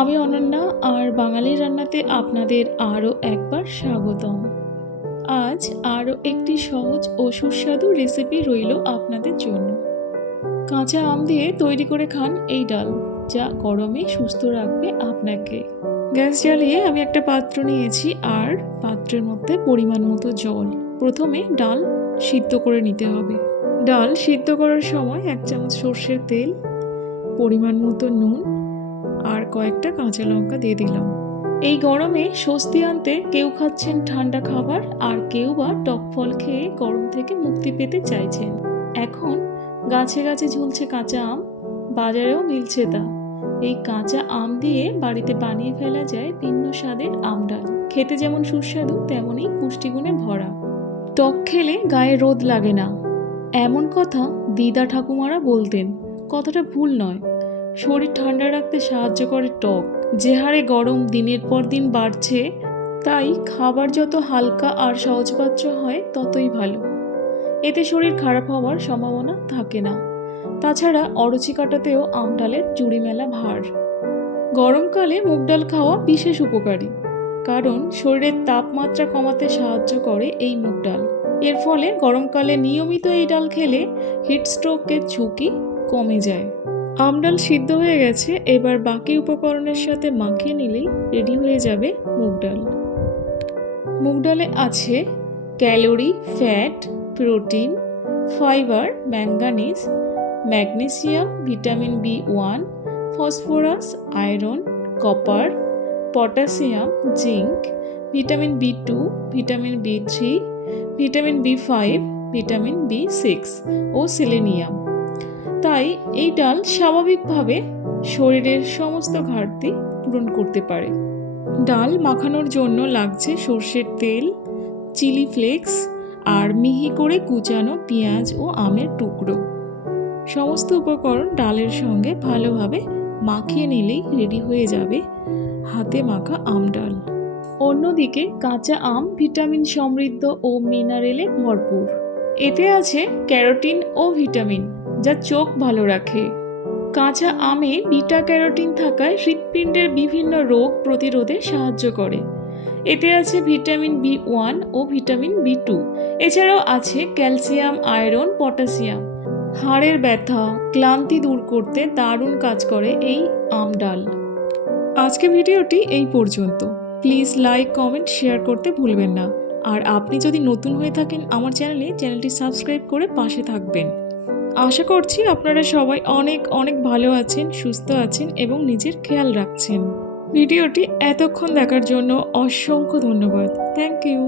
আমি অনন্যা আর বাঙালি রান্নাতে আপনাদের আরও একবার স্বাগতম। আজ আরও একটি সহজ ও সুস্বাদু রেসিপি রইল আপনাদের জন্য। কাঁচা আম দিয়ে তৈরি করে খান এই ডাল, যা গরমে সুস্থ রাখবে আপনাকে। গ্যাস জ্বালিয়ে আমি একটা পাত্র নিয়েছি আর পাত্রের মধ্যে পরিমাণ মতো জল। প্রথমে ডাল সিদ্ধ করে নিতে হবে। ডাল সিদ্ধ করার সময় 1 চামচ সর্ষের তেল, পরিমাণ মতো নুন আর কয়েকটা কাঁচা লঙ্কা দিয়ে দিলাম। এই গরমে স্বস্তি আনতে কেউ খাচ্ছেন ঠান্ডা খাবার আর কেউ বা টক ফল খেয়ে গরম থেকে মুক্তি পেতে চাইছেন। এখন গাছে গাছে ঝুলছে কাঁচা আম, বাজারেও মিলছে তা। এই কাঁচা আম দিয়ে বাড়িতে বানিয়ে ফেলা যায় ভিন্ন স্বাদের আম ডাল। খেতে যেমন সুস্বাদু তেমনই পুষ্টিগুণে ভরা। টক খেলে গায়ে রোদ লাগে না, এমন কথা দিদা ঠাকুমারা বলতেন। কথাটা ভুল নয়। শরীর ঠান্ডা রাখতে সাহায্য করে টক। যে হারে গরম দিনের পর দিন বাড়ছে, তাই খাবার যত হালকা আর সহজপাচ্য হয় ততই ভালো। এতে শরীর খারাপ হওয়ার সম্ভাবনা থাকে না। তাছাড়া অরুচি কাটাতেও আম ডালের জুড়ি মেলা ভার। গরমকালে মুগ ডাল খাওয়া বিশেষ উপকারী, কারণ শরীরের তাপমাত্রা কমাতে সাহায্য করে এই মুগ ডাল। এর ফলে গরমকালে নিয়মিত এই ডাল খেলে হিটস্ট্রোকের ঝুঁকি কমে যায়। আম ডাল সিদ্ধ হয়ে গেছে, এবার বাকি উপকরণের সাথে মাখিয়ে নিলেই রেডি হয়ে যাবে মুগ ডাল। মুগ ডালে আছে calorie, fat, protein, fibre, manganese, magnesium, vitamin B1, phosphorus, iron, copper, potassium, zinc, vitamin B2, vitamin B3, vitamin B5, vitamin B6 ও সেলেনিয়াম। তাই এই ডাল স্বাভাবিকভাবে শরীরের সমস্ত ঘাটতি পূরণ করতে পারে। ডাল মাখানোর জন্য লাগছে সর্ষের তেল, চিলি ফ্লেক্স আর মিহি করে কুচানো পেঁয়াজ ও আমের টুকরো। সমস্ত উপকরণ ডালের সঙ্গে ভালোভাবে মাখিয়ে নিলেই রেডি হয়ে যাবে হাতে মাখা আম ডাল। অন্যদিকে কাঁচা আম ভিটামিন সমৃদ্ধ ও মিনারেলে ভরপুর। এতে আছে ক্যারোটিন ও ভিটামিন, যা চোখ ভালো রাখে। কাঁচা আমে বিটা ক্যারোটিন থাকায় হৃৎপিণ্ডের বিভিন্ন রোগ প্রতিরোধে সাহায্য করে। এতে আছে ভিটামিন B1 ও ভিটামিন B2। এছাড়াও আছে ক্যালসিয়াম, আয়রন, পটাশিয়াম। হাড়ের ব্যথা, ক্লান্তি দূর করতে দারুণ কাজ করে এই আম ডাল। আজকে ভিডিওটি এই পর্যন্ত। প্লিজ লাইক, কমেন্ট, শেয়ার করতে ভুলবেন না। আর আপনি যদি নতুন হয়ে থাকেন আমার চ্যানেলটি সাবস্ক্রাইব করে পাশে থাকবেন। আশা করছি আপনারা সবাই অনেক অনেক ভালো আছেন, সুস্থ আছেন এবং নিজের খেয়াল রাখছেন। ভিডিওটি এতক্ষণ দেখার জন্য অসংখ্য ধন্যবাদ। Thank you.